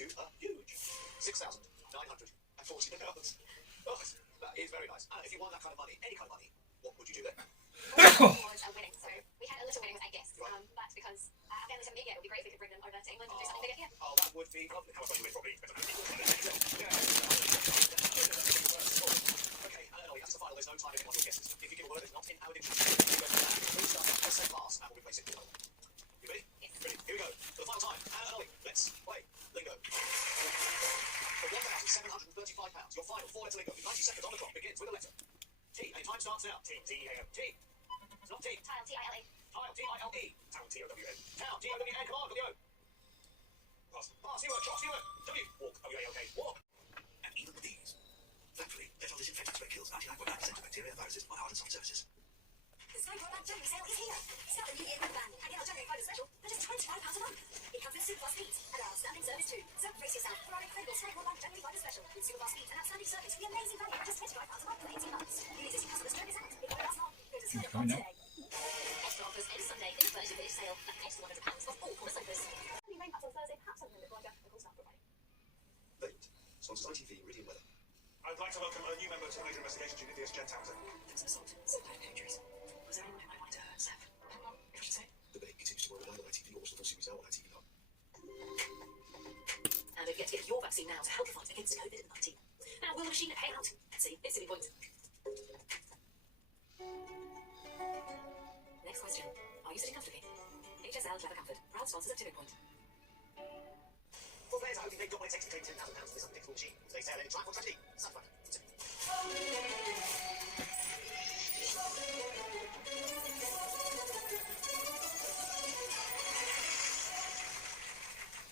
you a huge £6,940. Oh, that is very nice. If you won that kind of money, any kind of money, what would you do then? Was a wedding, so we had a little wedding with 8 guests. Right. But because our families haven't met yet, it would be great if we could bring them over to England and do something bigger here. Oh, that would be lovely. How much money would probably better than people? Okay, Eloise, as a final, there's no time limit on your guesses. If you give a word that's not in our dictionary, you go from that. We'll start at the same pass and we'll replace it with another one. You ready? Yes. Ready. Here we go. For the final time. Eloise, let's play lingo. For £1,735, your final 4-letter lingo. 90 seconds on the clock begins with a letter. T. And time starts now. T. T-A-M-T. It's not T. Tile, T-I-L-E. Tile, T-I-L-E. Town, T-O-W-N. Town, T-O-W-N. Come on, W. Pass. Pass, you work, chops, you work. W. Walk, W-A-L-K. Walk. And even with these, thankfully, Dettol disinfectant spray kills 99.9% of bacteria and viruses by hard and soft surfaces. The Sky Broadband January sale is here. Start the new year with Band and get our January Friday special for just £25 a month. It comes with super fast speeds and our outstanding service too. So brace yourself for our incredible Sky Broadband January Friday special with super fast speeds and outstanding service for the amazing value of just £25 a month for 18 months. New existing customers try this out. It won't last long. Go to Sky.com today. Extra offers every Sunday in the Furniture Village sale. That's an extra £100 off all corner sofas. Only rain perhaps on Thursday, perhaps on the blinder, and call staff for Friday. Late. Sponsors ITV Meridian Weather. I'd like to welcome a new member to the Major Investigations Unit, the SJ Townsend. That's an assault. Some kind of injuries. Was there anyone who might want to hurt Seth? If I should say. The debate continues tomorrow night on ITV or watch the full series now on ITV Hub. And don't forget to get your vaccine now to help you fight against COVID-19. Now, will the machine pay out? Let's see. It's tipping point. Next question. Are you sitting comfortably? HSL Leather Comfort. Proud sponsors of Tipping Point. For players are hoping they've got what it takes to claim £10,000 for this unpredictable machine. Today's tale any triumph or tragedy. Some fun.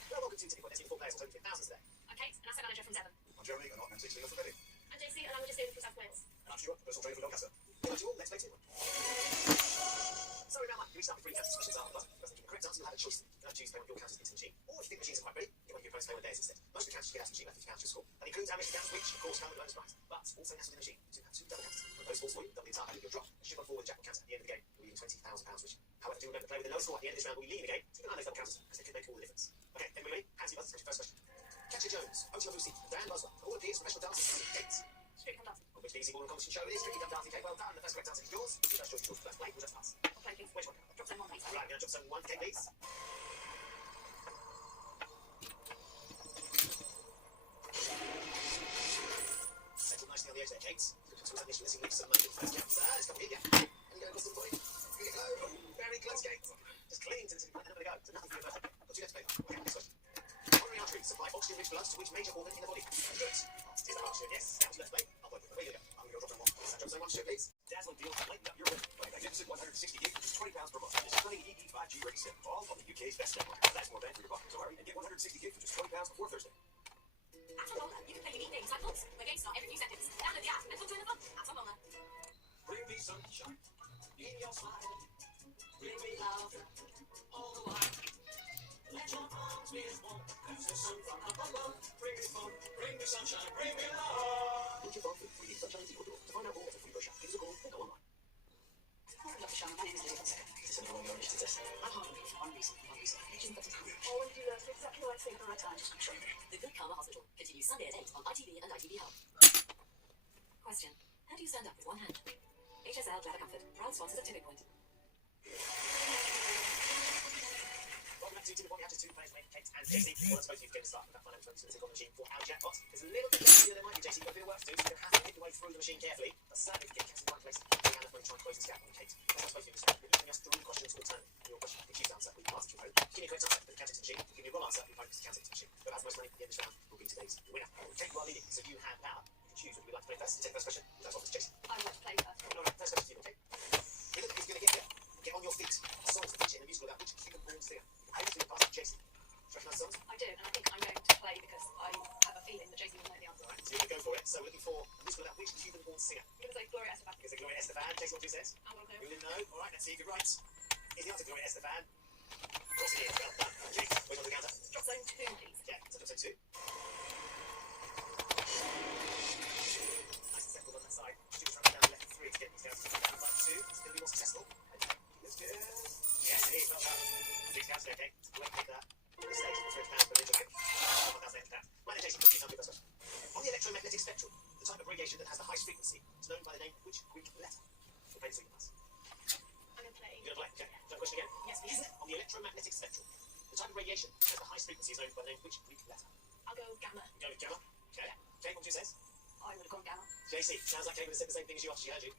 Well, welcome to Tipping Point. Let's see the 4 players will hoping £10,000 today. I'm Kate, an asset manager from Devon. I'm Jeremy, and I'm teaching off already. I'm JC, and I'm a student from South Wales. And I'm Stuart, personal trainer from Doncaster. Good night to you all. Let's play Tipping Point. So in round 1, you each start with 3 counters. Questions are on the button. If you give the correct answer, you'll have a choice. You can choose to play one of your counters into the machine, or if you think the machines are quite ready, you can your opponents play one of theirs instead. Most of the counters you get out of the machine have 50 counters to score. That includes our mystery counters, which, of course, come with bonus prize. But also has within the machine, you have 2 double counters. When those falls for you, double the entire value of your drop. And ship on forward jackpot counter at the end of the game. We'll leave £20,000, which, however, do remember to play with the lowest score at the end of this round. We'll leave the game. Keep an eye on those double counters, because they could make all the difference. Okay, everybody ready? Hands to your buttons. Here's your first question. Catcher Jones, O.T.O. Lucy, Dan Boswell, all appears professional dancers. Gates. Strictly come dancing. On which the easy ball and competition show it is. Strictly Come Dancing. Okay, well done. The first correct answer is yours. Your first choice is yours. First play. We'll just pass. I'll play, please. Which one? Drop zone 1, please. Right, we're going to drop zone 1 for Kate, please. Settled nicely on the edge there, Kate. Looking to establish missing leaps of money. First count. It's coming in, yeah. And you go across the point. Here you go. Very close, Kate. Just clean to the point. And there we go. So nothing for your first play. Got 2 left to play. Okay, next question. Coronary arteries supply oxygen-rich blood to which major organ in the body? Good. Here's the heart, Stuart. Yes. Now 2 left to play. I'll play. Where you go? I'm going to go drop zone 1. Drop zone 1, Stuart, please. Dazzling deals to lighten up your week. Buy Magnificent 160 gig for just £20 per month. This is running EE 5G ready set, all on the UK's best network. That's more bang for your buck. So hurry and get 160 gig for just £20 before Thursday. At Tom Roller, you can play unique games like Pulse, where games start every few seconds. Download the app and come join the fun. At Tom Roller. Bring me sunshine in your smile. Bring me laughter all the while. Let your arms be as warm as the sun from up above. Bring me fun, bring me sunshine, bring me love. Put your phone through 3D sunshine into your door. To find out more, get a free brochure. Give us a call or go online. Welcome to the show. My name is Lily Fonseca. Is this anyone you're interested in? I'm hard for one reason. Legend that is cool. All of you learned exactly what I say at the right time. Just control me. The Good Karma Hospital continues Sunday at 8 on ITV and ITV Hub. Question. How do you stand up with one hand? HSL Leather Comfort. Proud sponsors of Tipping Point. Welcome back to Tipping Point. We have just 2 players playing Kate and JC. Well, I suppose you've getting started with that financial to take on the machine for our jackpot. There's a little bit of than there might be, JC. You've got a bit of work to do, so you're going to have to pick your way through the machine carefully. But certainly, if you get Kate in the right place, you can have to try and close this gap on Kate. That's what I suppose you're doing. You're giving us 3 questions for turn. Your question, the cues answer, we pass it to your home. Give me a correct answer, put the count into the machine. Give me a wrong answer, we count it to the machine. Whoever has the most money at the end of this round will be today's winner. Kate, you are leading, so you have power. You can choose what you'd like to play first. You take the first question. That's what it's Jason. I want to play first. No, first question to you, okay? Here, look, he's going to get here. Get on your feet. The songs that feature in the musical about which Cupid born singer. How do you pass to Jason? Do you recognise the songs? I do, and I think I'm going to play because I have a feeling that Jason will know the answer. Alright, so you're going to go for it. So we're looking for a musical about which Cupid born singer. I'm going to say Gloria Estefan. Is it Gloria Estefan? Jason, what do you say? I will know. You didn't know? Alright, let's see if you're right. Is the answer Gloria Estefan? Of course it is. Well done. Jake, wait on the counter. Drop zone 2, please. Yeah, so drop zone 2. Nice and settled on that side. Students running down the left 3 to get these guys to down by 2. It's going to be more successful. Looks good. Yes, it is. Well done. Jake's counter, okay. Wait, take that. This stage is £20 per individual. £1,800 frequency is known by the name of which Greek letter? I'll go gamma. Go with Gamma. Okay. Jane, what would you say? I would have gone gamma. JC, sounds like Kate would have said the same thing as you after she heard you.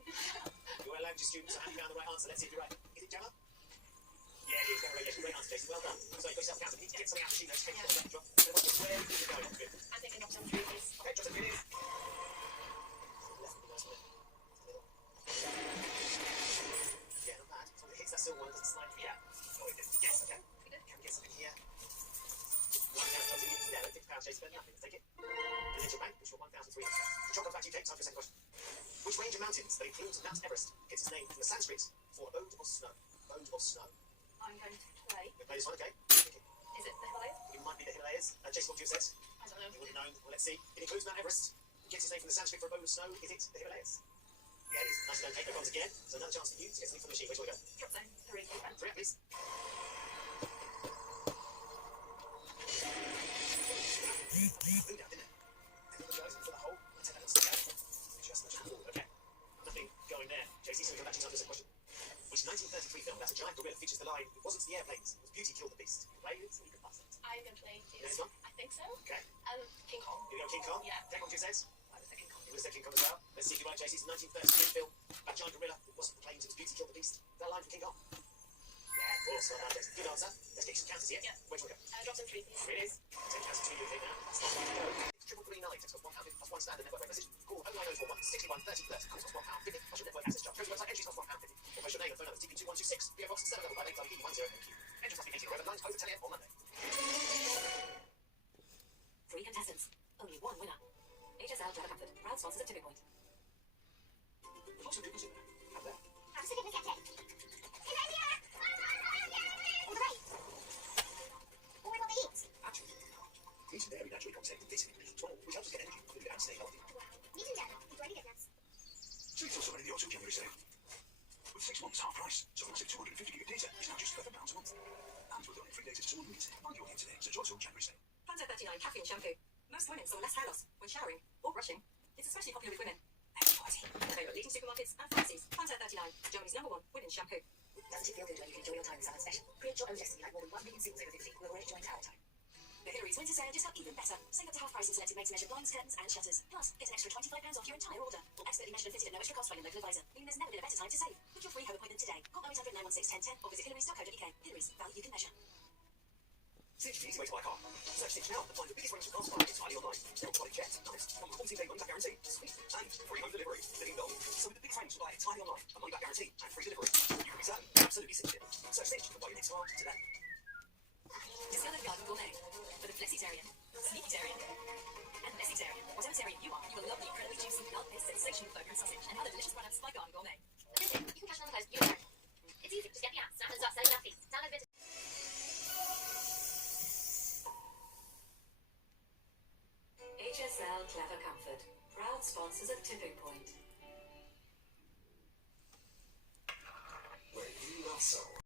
You're a language student, so have you found the right answer? Let's see if you're right. Is it Gamma? Yeah, it is. Great answer, JC. Well done. So you've got yourself a counter. You need to get something out of the sheet notes. Take it off the drop. So where do you think you're going? What's good? I'm thinking drop some three, please. Okay, drop some good is. Left would be nice, wouldn't it? Middle. Yeah, not bad. So it hits that silver one, doesn't slide through. Yeah. Oh, it did. Yes, okay. We did. Can we get something here? One down, Johnson. Yeah, don't think pound chase, but nothing. Let's take it. The Little Bank, which you're 1,300. The drop comes back to you, Kate. Time for your second question. Which range of mountains that includes Mount Everest gets its name from the Sanskrit for abode of snow? Abode of snow. I'm going to play. We play this one, okay? Is it the Himalayas? It might be the Himalayas. Jason, what would you have said? I don't know. You would have known. Well, let's see. It includes Mount Everest. It gets its name from the Sanskrit for abode of snow. Is it the Himalayas? Yeah, it is. Nice to know, Kate. No problems again. So another chance for you to get something from the machine. Where do you want to go? Drop zone three, please. Three up, please. Food out, didn't it? And all the guys for the hole. Let's take that and stick out. Just much forward. Okay. Nothing going there. JC, so we come back to you time for the second question. Which 1933 film about a giant gorilla features the line, "It wasn't the airplanes, it was beauty killed the beast." You play it, so you can pass it. I'm going to play is, Next one. I think so. Okay. King Kong. You go King Kong? Yeah. Take what you says. I was thinking Kong. You would have said King Kong as well. Let's see if you're right, JC. It's a 1933 film about a giant gorilla. It wasn't the planes, it was beauty killed the beast. Is that a line from King Kong? Yeah, of course. Well done, Jason. Good answer. Let's get you some counters here. Yeah. Where do you want to go? Drop some three, please. Here it is. 10 counters to you, okay, now. That's not going to go. It's triple 39. Text cost £1.50 plus one standard network rate message. Call 09041 61 30 30. Calls cost £1.50 plus your network access charge. Go to the website. Entries cost £1.50. Or post your name and phone number TP2126. PO Box 755 Entrance must be 18 or over. Lines over 10 a.m. on Monday. 3 contestants. Only 1 winner. HSL Java Comfort. Proud sponsors of Tipping Point. Lots of people's in there. Up there. I'm sitting with Captain. All the way. Or what they eat. Actually, eating there, we naturally contain vitamin B12, which helps us get energy, move and stay healthy. Meeting data. Do any difference? Treat also any of the autumn January sale. With 6 months half price, so massive 250 gig of data is now just £11 a month. And with only free data to someone who needs it. While you're here today, so Autumn January sale. Panther 39 caffeine shampoo. Most women saw less hair loss when showering or brushing. It's especially popular with women. Everybody. Favourite leading supermarkets and pharmacies. Panther 39, Germany's #1 women's shampoo. Doesn't it feel good when you can enjoy your time with someone special? Create your own destiny like more than 1 million singles over 50 who have already joined Valentine. The Hillary's winter sale just got even better. Save up to half price on selected made-to-measure blinds, curtains and shutters. Plus, get an extra £25 off your entire order. All expertly measured and fitted at no extra cost by your local advisor. Meaning there's never been a better time to save. Book your free home appointment today. Call 0800 916 1010 or visit hillary.co.uk. Hillary's, value you can measure. Stitch is the easy way to buy a car. Search Stitch now and find the biggest range of car supplies entirely online. Still quality jet, nice. Come with 14-day money-back guarantee. Sweet. And free home delivery. Living gold. So with the big range supply entirely online, a money-back guarantee and free delivery. You can be certain, absolutely certain. Search Stitch and buy your next car today. Discover Garden Gourmet for the flexitarian, sneakytarian, and messitarian. Whatever tarian you are, you will love the incredibly juicy, milk-based sensational burger and sausage and other delicious products by Garden Gourmet. Listen, you can cash on the post. You learn. It's easy. Just get the app, snap and start selling our feeds. Download it. HSL Clever Comfort. Proud sponsors of Tipping Point. Where you love soul.